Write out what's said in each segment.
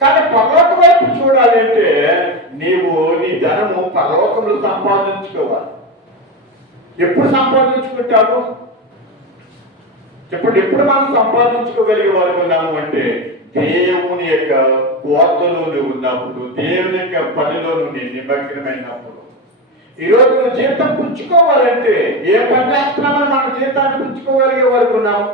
కానీ పరలోక వైపు చూడాలి అంటే నీవు నీ ధనము పరలోకంలో సంపాదించుకోవాలి. ఎప్పుడు సంపాదించుకుంటాము చెప్పండి? ఎప్పుడు మనం సంపాదించుకోగలిగే వారికి ఉన్నాము అంటే దేవుని యొక్క కోతలో నువ్వు ఉన్నప్పుడు, దేవుని యొక్క పనిలో నువ్వు నిమగ్నమైనప్పుడు. ఈరోజు నువ్వు జీతం పుచ్చుకోవాలంటే ఏ పని చేస్తున్నామని మన జీతాన్ని పుచ్చుకోగలిగే వరకు ఉన్నాము.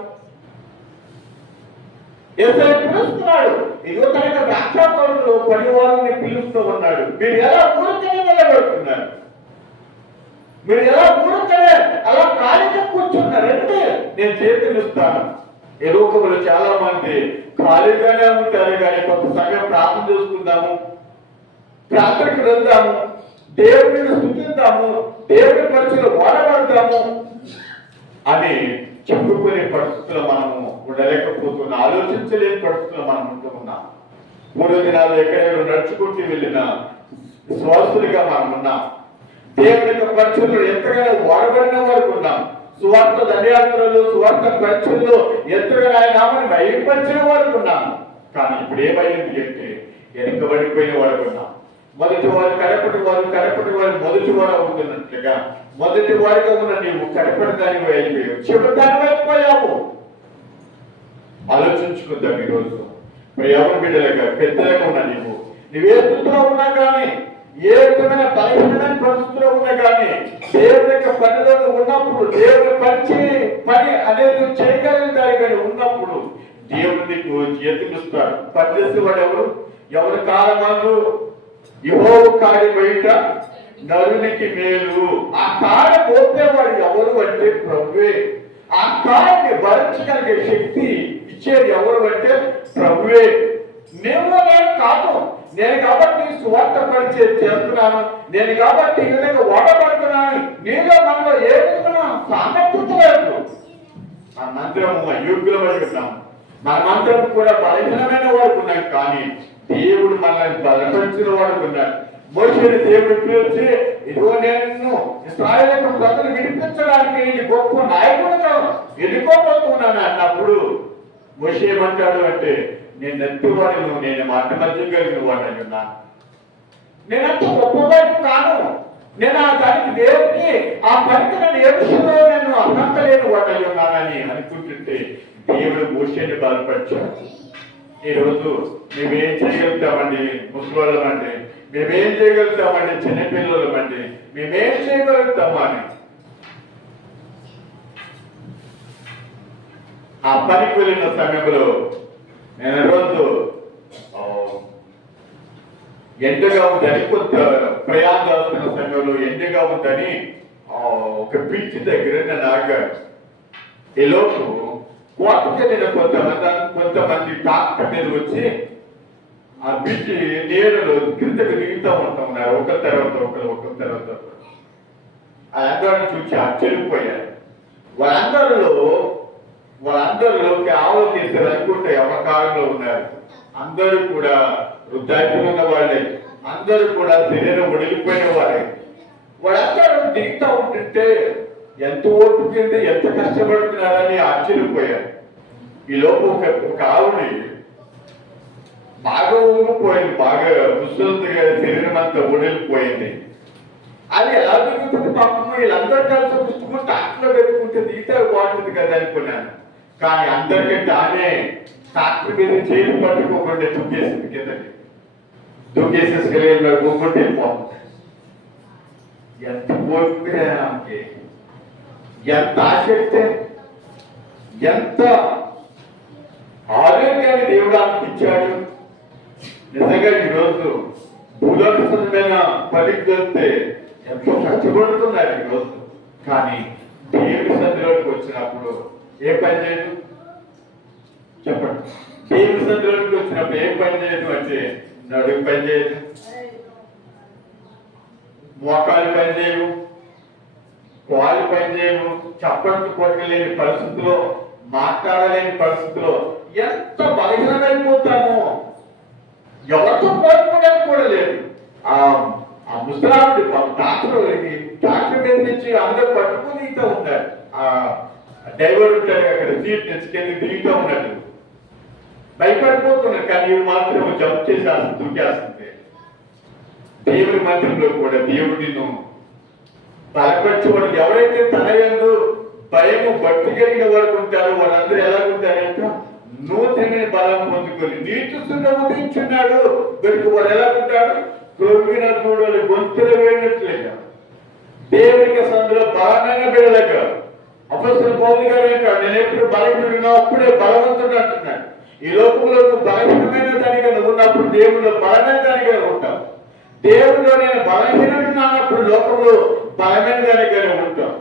ఏసై పిలుస్తున్నాడు, ఇదిగో తన ద్రాక్షతోటలో పని వారిని పిలుస్తూ ఉన్నాడు. మీరు ఎలా ఊరికనే నిలబడుతున్నారు? మీరు ఎలా ఊరికనే అలా ఖాళీగా కూర్చున్నారంటే నేను చేతులు ఇస్తాను. ఈ లోకంలో చాలా మంది ఖాళీగానే ఉంటారు, కానీ కొంత సమయం ప్రార్థన చేసుకుందాము, ప్రార్థనకు వెళ్దాము, దేవుడిని స్తుతిద్దాము, దేవుడి పరిచయం వాడబడతాము అని చెప్పుకునే పరిస్థితుల్లో మనము ఉండలేకపోతున్నాం, ఆలోచించలేని పరిస్థితుల్లో మనం ఉంటూ ఉన్నాం. 3 దినాలు ఎక్కడెక్కడ నడుచుకుంటూ వెళ్ళిన విశ్వాసులుగా మనం ఉన్నాం. దేవుని యొక్క పరిచయంలో ఎంతగానో వాడబడిన వరకు ఉన్నాం. సువార్త దండయాత్రలు, సువార్త పరిచయంలో ఎంతగానో ఆయన నామని బయలుపరిచిన వరకు ఉన్నాం. కానీ ఇప్పుడు ఏమైంది అంటే వెనుకబడిపోయిన వరకు ఉన్నాం. మొదటి వారు కడపటి వారు, కడపటి వారు మొదటి వారు అవుతున్నట్లుగా మొదటి వారిగా ఉన్న నీవు కడపటి దానికి అయిపోయావు, చివరి దాని అయిపోయావు. ఆలోచించుకుందాం ఈరోజు. ఎవరి బిడ్డలుగా పెద్దలుగా ఉన్నా నువ్వే స్థితిలో ఉన్నా కానీ, ఏ విధమైన బలహీనమైన పరిస్థితిలో ఉన్నా కానీ, దేవుని యొక్క పనిలో ఉన్నప్పుడు, దేవుని పని అనేది చేయగలిగినారు కానీ ఉన్నప్పుడు దేవుడు నీకు చేతికిస్తాడు. పనిచేసేవాడు ఎవరు కాలమందు యెహోవా కాడి బయట నరునికి మేలు. ఆ కాడ పోతేవాడు ఎవరు అంటే ప్రభువే. ఆ కాడిని భరించగలిగే శక్తి ఇచ్చేది ఎవరు అంటే ప్రభువే. నేను కాదు, నేను కాబట్టి సువార్త పరిచయం చేస్తున్నాను, నేను కాబట్టి ఈ విధంగా వాడబడుతున్నాను. నీలో మనలో ఏ విధమైన సామర్థ్యత లేదు. మనందరము అయోగ్యులమై ఉన్నాం, మనమందరం కూడా బలహీనమైన వాడు ఉన్నాం. కానీ దేవుడు మనల్ని బలపరిచిన వాడు ఉన్నాడు. మోషేని దేవుడు పిలిచి, ఇదిగో నేను ఇశ్రాయేలు ప్రజలు విడిపించడానికి నేను గొప్ప నాయకుడుగా ఎన్నుకోబోతున్నాను అన్నప్పుడు మోషే ఏమంటాడు అంటే, నేను నత్తివాడిను, నేను మాట మధ్య కలిగిన వాడిని ఉన్నాను, నేనంత గొప్పవాడిని కాను, నేను ఆ దానికి దేవుడికి ఆ పనికి నేను ఏ విషయంలో నేను అర్హత లేని వాడిని ఉన్నానని అనుకుంటుంటే దేవుడు మోషేని బలపరిచాడు. ఈరోజు మేమేం చేయగలుగుతామండి? ముసలివాళ్ళమండి, మేమేం చేయగలుగుతామండి? చిన్నపిల్లలమండి, మేమేం చేయగలుగుతామా అని ఆ పనికి వెళ్ళిన సమయంలో నేను రోజు ఎండగా ఉందని, కొంత ప్రయాణం చేస్తున్న సమయంలో ఎండగా ఉందని ఒక బీచ్ దగ్గర నేను ఆగాను. ఈలోపు కోటకి నేను కొంతమంది డాక్టర్ మీద వచ్చి ఆ బీచ్ నీళ్ళలో కిందకు దిగుతూ ఉంటున్నారు, ఒకరి తర్వాత ఒకరు. వాళ్ళందరిని చూసి ఆశ్చర్యపోయారు. వాళ్ళందరిలోకి ఆవులు తీస్తారు అనుకుంటే ఎవరి కాలంలో ఉన్నారు. అందరూ కూడా వృద్ధాప్యం ఉన్న వాళ్ళే, అందరూ కూడా శరీరం ఒడిలిపోయిన వారే. వాళ్ళందరూ దిగుతూ ఉంటుంటే ఎంత ఓపికంటే ఎంత కష్టపడుతున్నారని ఆశ్చర్యపోయారు. ఈ లోపు ఒక ఆవుని బాగా ఊగిపోయింది, బాగా ముసలిగా శరీరం అంతా ఒడిలిపోయింది. అది ఎలా దిగుతుంది పాపం? వీళ్ళందరూ కలిసి పుస్తకం టాక్టర్లో పెట్టుకుంటే దిగితే బాగుంటుంది కదా అనుకున్నాను. కానీ అందరికంటే ఆమె టాక్టర్ మీద చేతి పట్టుకోకుండా దుక్కేసింది, కిందకి దుక్కేసేసుకెళ్ళి ఊగుంటే వెళ్ళిపోతుంది. ఎంత ఓపిక, ఎంత ఆసక్తి, ఎంత ఆరోగ్యాన్ని దేవుడు ఇచ్చాడు. నిజంగా ఈరోజు భూలోకమైన పనికి వెళ్తే ఎంతో కష్టపడుతున్నారు ఈరోజు. కానీ దేవుడి సన్నిధిలోకి వచ్చినప్పుడు ఏ పని చేయదు? చెప్పండి. దేవుడి సన్నిధిలోకి వచ్చినప్పుడు ఏ పని చేయదు అంటే నడుము పని చేయదు, మోకాలు పని చేయవు, కాలు పని చేయవు, చప్పట్లు కొట్టలేని పరిస్థితిలో, మాట్లాడలేని పరిస్థితిలో ఎంత బలహీనమైపోతామో ఎవరితో పోల్చుకోవడానికి కూడా లేదు. ఆ ముసలాంటి డాక్టర్ మీద నుంచి అందరూ పట్టుకుని దిగుతూ ఉంటారు. ఆ డ్రైవర్ ఉంటాడు అక్కడ సీట్ తెచ్చుకెళ్ళి దిగుతూ ఉన్నాడు, భయపడిపోతున్నారు. కానీ నీవు మాత్రం జంప్ చేసేస్తుంది, దూకేస్తుంది. దేవుని మందిరంలో కూడా దేవుడు నిన్ను బలపరచువాడు. ఎవరైతే తన యందు భయము భక్తి కలిగిన వారు ఉంటారో వాళ్ళందరూ ఎలా ఉంటారంటే నూతన బలం పొందుకొని నీతిస్తున్న ఉదయించున్నాడు గనుక వారు ఎలా ఉంటారు? క్రొవ్విన దూడలు గొంతులు వేయనట్లేగా దేవునికి సందులో బలమైన బిడ్డలుగా. అపొస్తలుడు పౌలు గారు అంటాడు, నేను ఎప్పుడు బలహీనుడినో అప్పుడే బలవంతుడు అంటున్నాడు. ఈ లోకంలో నువ్వు బలహీనమైన దానిగా నువ్వు ఉన్నప్పుడు దేవుడిలో బలమైన దానిగా ఉంటావు. దేవుడిలో నేను బలహీనుడిని అన్నప్పుడు లోకంలో బలమైన దానిగానే ఉంటావు.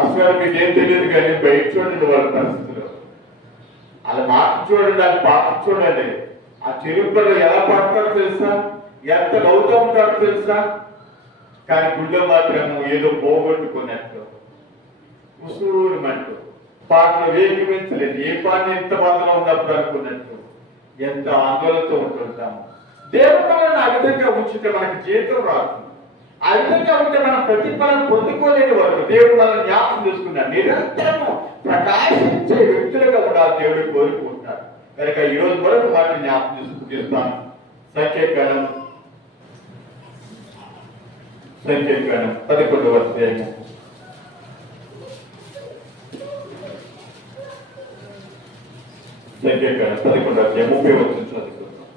అసలు మీకేం తెలియదు కానీ బయట చూడండి వాళ్ళ పరిస్థితులు. అలా మాట చూడండి, అది పాట చూడండి. ఆ చెరువులో ఎలా పడతారో తెలుసా, ఎంత నవ్వుతూ ఉంటారో తెలుసా. కానీ గుళ్ళో మాత్రం ఏదో పోగొట్టుకున్నట్టు ఉసూరుమంటూ పాటలు వేగిమించలేదు. ఏ పాట ఎంత బాధలో ఉన్నప్పుడు అనుకున్నట్టు ఎంత ఆందోళనతో ఉంటుంటాము. దేవుడు ఆ విధంగా ఉంచితే మనకి జీవితం రాదు. ఆ విధంగా ఉంటే మనం ప్రతిఫలం పొందుకోలేని వరకు దేవుడు మనల్ని జ్ఞాపకం చేసుకున్నాడు. నిరంతరము ప్రకాశించే వ్యక్తులుగా కూడా దేవుడు కోరుకుంటున్నాడు. కనుక ఈ రోజు మరొక మాట జ్ఞాపకం చేసుకుంటాను. సంఖ్యాకాండం 11వ అధ్యాయము. సంఖ్యాకాండం 11వ అధ్యాయం 30వ వచనం చదువుకుందాం.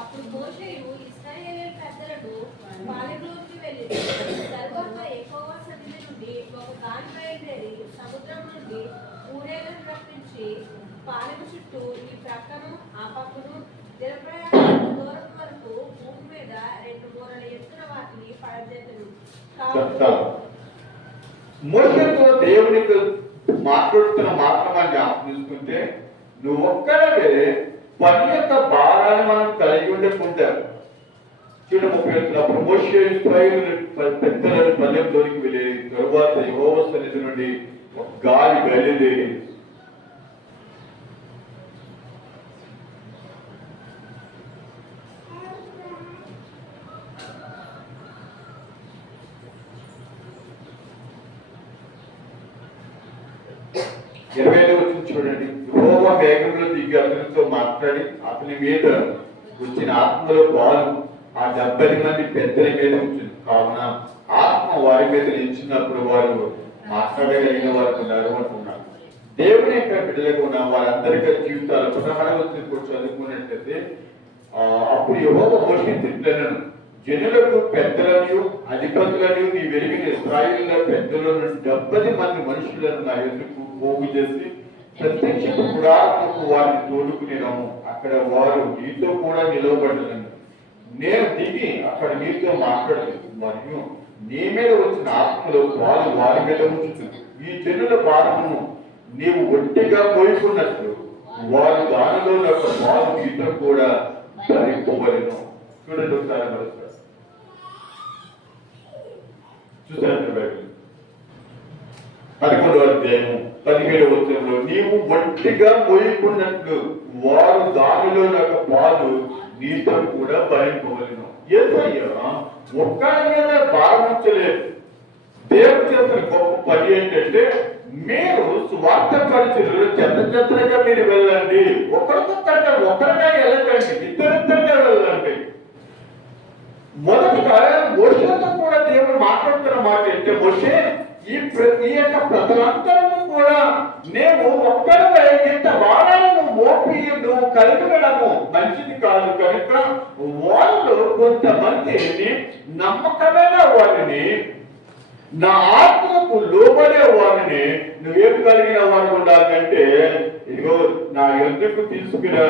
అప్పుడు మోషేయు ఇశ్రాయేలు పెద్దలను బాలిలోకి వెళ్ళి తరువాత యెహోవా సన్నిధి నుండి ఒక గాలి బయలుదేరి సముద్రం నుండి ఊరేలను రప్పించి పాలెము చుట్టూ ఈ ప్రక్కను ఆ పక్కను దినప్రయాణం దూరం వరకు భూమి మీద 2 మూరల ఎత్తున వాటిని పడజేతులు. మోషేతో దేవునికి మాట్లాడుతున్న మాత్రమే జ్ఞాపకం తీసుకుంటే నువ్వు ఒక్కడే పని యొక్క భారాన్ని మనం కలిగి ఉండకుంటారు. చూడ 30 అప్పుడు మోషే పెద్దలను పల్లెంలోనికి వెళ్ళి తరువాత యెహోవా సన్నిధి నుండి ఒక గాలి బయలుదేరి చూడండి. యెహోవా మేఘంలో దిగి అతనితో మాట్లాడి అతని మీద వచ్చిన ఆత్మలో పాలు ఆ 70 మంది పెద్దల మీద వచ్చింది. కావున ఆత్మ వారి మీద నిలిచినప్పుడు వారు మాట్లాడగలిగిన వారు ఉన్నారు అంటున్నారు. దేవుని యొక్క బిడ్డలకు ఉన్న వారందరికీ జీవితాలు పునరావృత్తిని కూడా చదువుకున్నట్లయితే అప్పుడు యెహోవా మోషేను తిట్లెను, జనులకు పెద్దలను అధిపతులను నీ వెలిగిన ఇశ్రాయేలు పెద్దలను 70 మంది మనుషులను నా ఎదుకు పోగు చేసి ప్రత్యక్ష గుడారముకు వారిని తోడుకునేదాము. అక్కడ వారు నీతో కూడా నిలవబడలేదు. నేను దిగి అక్కడ నీతో మాట్లాడలేదు మరియు నీ మీద వచ్చిన ఆత్మలో వారు వారి మీద ఉంచుతుంది. ఈ జనుల భారమును నీవు ఒట్టిగా పోయికున్నట్లు వారు దానిలో యొక్క వారు నీతో కూడా ధరింపబడెను. చూడండి ఒకసారి చూసారు బైబిల్ 11వ అధ్యాయము 17వ వచనంలో నీవు ఒట్టిగా పోయికున్నట్లు వారు దానిలో యొక్క పాలు నీతో కూడా భరింపవలెను. యేసయ్య ఒక్కడి మీద భావించలేదు. దేవుడు చేసిన గొప్ప పని ఏంటంటే మీరు స్వార్థ పరిచయలు చెత్తగా మీరు వెళ్ళండి. ఒకరిగా వెళ్ళకండి, ఇద్దరిద్దరిగా వెళ్ళండి. మొదటిగా మోషేతో కూడా దేవుడు మాట్లాడుతున్న మాట ఏంటంటే మోషే ఈ యొక్క ప్రజలందరూ కూడా నేను ఒక్కడే ఇంత వాడాలను మోపి నువ్వు కలిగడము మంచిది కాదు. కనుక వాళ్ళు కొంతమందిని నమ్మకమైన వారిని నా ఆత్మకు లోబడే వారిని నువ్వేం కలిగిన వారు ఉండాలంటే ఇదిగో నా ఎందుకు తీసుకురా,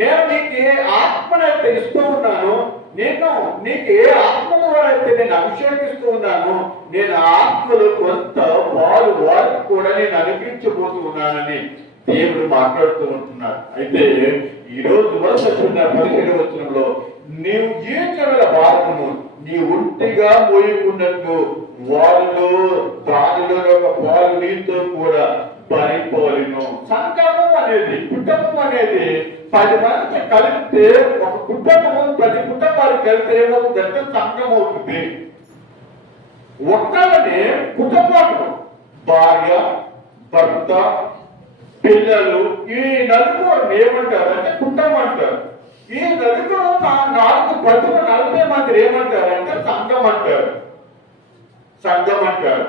నేను నీకు ఏ ఆత్మనైతే ఇస్తూ ఉన్నాను, నేను నీకు ఏ ఆత్మ ద్వారా అయితే నేను అభిషేకిస్తూ ఉన్నాను, నేను ఆత్మలో కొంత పాలు వారికి కూడా నేను అనిపించబోతూ ఉన్నానని దేవుడు మాట్లాడుతూ ఉంటున్నాడు. అయితే ఈ రోజు వరుస 17వ వచనంలో నీవు ఏ జనుల భారమును నీ ఒంటిగా మోయకున్నట్లు వారిలో దానిలో ఒక పాలు నీతో కూడా భరింపవలెను. సంఘము అనేది కుటుంబం అనేది 10 మంది కలిపితే ఒక కుటుంబము 10 కుటుంబాలు కలిపితే ఏమవుతుందంటే సంఘం అవుతుంది. ఒక్కరిని కుటుంబం భార్య భర్త పిల్లలు, ఈ నలుగురు ఏమంటారు అంటే కుటుంబం అంటారు. ఈ నలుగురు నాలుగు బతుకు 40 మంది ఏమంటారంటే సంఘం అంటారు. సంఘం అంటారు.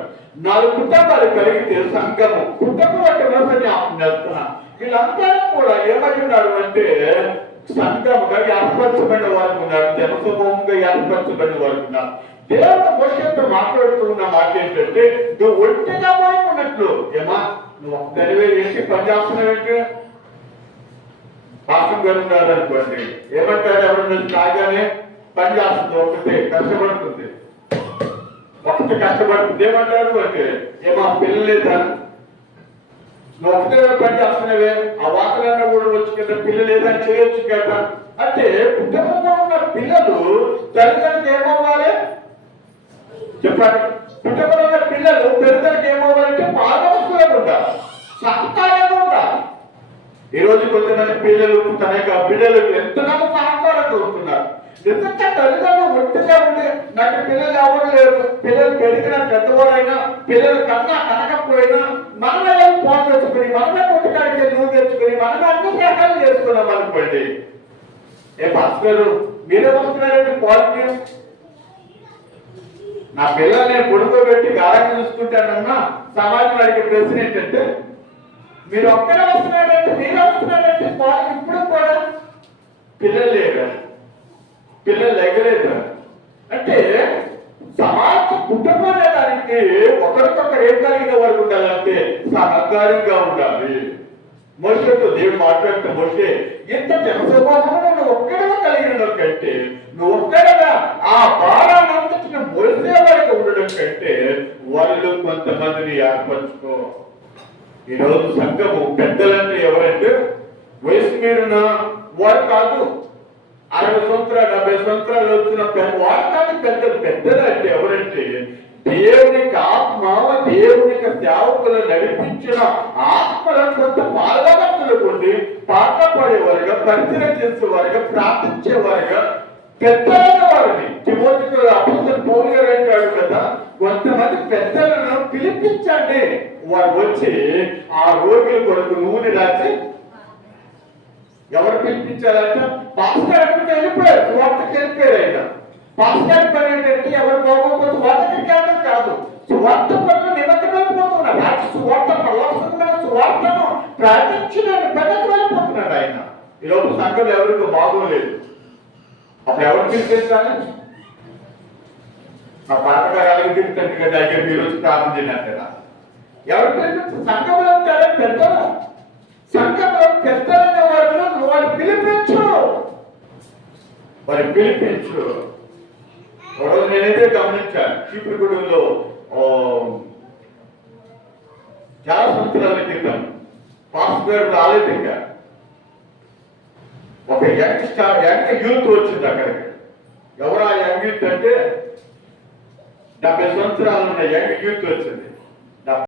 4 కుటుంబాలు కలిగితే సంఘము. కుటుంబం అంటే జ్ఞాపకం చేస్తున్నా. వీళ్ళందరూ కూడా ఏమై ఉన్నారు అంటే సంఘముగా ఏర్పరచబడిన వారు ఉన్నారు, జనసమూహంగా ఏర్పరచబడిన వారు ఉన్నారు. దేవుడు మోషేతో మాట్లాడుతూ ఉన్న మాట ఏంటంటే, నువ్వు ఒంటిగా ఉన్నట్లు. ఏమా నువ్వు ఒక్కరివే ఏంటి పని చేస్తున్నావంటే పాఠం గారు ఉన్నారు అనుకోండి, ఏమంటారు? ఎవరి నుంచి రాగానే పని చేస్తుంది, ఒకటి కష్టపడుతుంది, ఒకటి కష్టపడుతుంది. ఏమంటారు అంటే, ఏమా పిల్లలు లేదా? నువ్వు ఒకటే పని చేస్తున్నావే, ఆ వాతావరణం కూడా వచ్చి కదా, పిల్లలు ఏదని చేయొచ్చు కదా. అంటే కుటుంబంలో ఉన్న పిల్లలు తల్లిదండ్రులు ఏమవ్వాలి చెప్పండి? కుటుంబంలో ఉన్న పిల్లలు తల్లిదండ్రులు ఏమవ్వాలంటే పాదవస్తులుగా ఉండాలి, సహకారంగా ఉండాలి. ఈ రోజు కొంతమంది పిల్లలు తన యొక్క బిడ్డలు ఎంతగానో సహకారంగా ఉంటున్నారు. నిజంగా తల్లిదండ్రులు ఒంటిగా ఉంటే నాకు పిల్లలు ఎవరు లేరు, పిల్లలు పెరిగిన పెద్దవారైనా పిల్లలు కన్నా కనకపోయినా మనమే ఫోన్ తెచ్చుకుని, మనమే కొట్టుకాడికి నువ్వు తెచ్చుకుని, మనమే అన్ని రకాలు చేసుకున్నాం అనుకోండి. ఏ భాస్కర్ మీరే వస్తున్నారంటే పాజిటివ్, నా పిల్లలు నేను పడుకోబెట్టి గారాన్ని చూసుకుంటానన్నా సమాజం అడిగే ప్రశ్న ఏంటంటే, మీరు ఒక్కరే వస్తున్నారంటే, మీరే వస్తున్నారంటే ఇప్పుడు కూడా పిల్లలు లేరు, పిల్లలు ఎగలేదు. అంటే సమాజ కుటుంబం అనే దానికి ఒకరికొకరు ఏం కలిగిన వరకు ఉండాలంటే సహకారంగా ఉండాలి. మోషేతో దేవుడు మాట్లాడితే, మోషే ఇంత జనసమూహము నువ్వు ఒక్కడగా కలిగిన కంటే, నువ్వు ఒక్కడగా ఆ భారాన్ని అంతటిని మోసే వరకు ఉండడం కంటే వాళ్ళు కొంతమందిని ఏర్పరచుకో. ఈరోజు సంఘము పెద్దలంటే ఎవరంటే వయసు మీరున్న వారు కాదు, 60 సంవత్సరాలు 70 సంవత్సరాలు వచ్చిన వారు కాదు. పెద్దలు అంటే ఎవరంటే దేవునికి ఆత్మ, దేవునికి సేవకులు నడిపించిన ఆత్మలను కొంత పాల్గొనలు కొండి పాట పడేవారుగా, పరిచయం చేసేవారుగా, ప్రార్థించేవారుగా పెద్దలైన వారిని. తిమోతితో అపోస్తలుడు పౌలు గారు అంటాడు కదా, కొంతమంది పెద్దలను పిలిపించండి, వారు వచ్చి ఆ రోగుల కొరకు నూనె రాసి. ఎవరు పిలిపించారంట? పాస్టర్ వెళ్ళిపోయారు, సువార్తకి వెళ్ళిపోయారు. ఆయన పాస్టర్ పని ఏంటంటే ఎవరు బాగోకపోతే వార్తకి వెళ్ళడం కాదు, సువార్త పనులు నిమగ్నమైపోతున్నాడు. ఆ సువార్త పరలోకమైన సువార్తను ప్రార్థించిన పెద్దకు వెళ్ళిపోతున్నాడు ఆయన. ఈరోజు సంఘం ఎవరికి బాగోలేదు, అప్పుడు ఎవరు పిలిపించాలి? ఆ పాతగారు అలాగే తిరుగుతుంది కదా, దగ్గర మీరు వచ్చి ప్రార్థన చేయనంటారా? ఎవరు పిలిపించారు? సంఘంలో ఉంటారా పెద్దలు? సంఘంలో పెద్దలైన వారిని వారు పిలిపించు, వారి పిలిపించు. ఒకరోజు నేనైతే గమనించాను, చీపురుగూడెంలో చాలా సంవత్సరాల క్రితం పాస్టర్ ఆలోచించా, ఒక యంగ్ యూత్ వచ్చింది అక్కడికి. ఎవరు ఆ యంగ్ యూత్ అంటే 70 సంవత్సరాలు ఉన్న యంగ్ యూత్ వచ్చింది.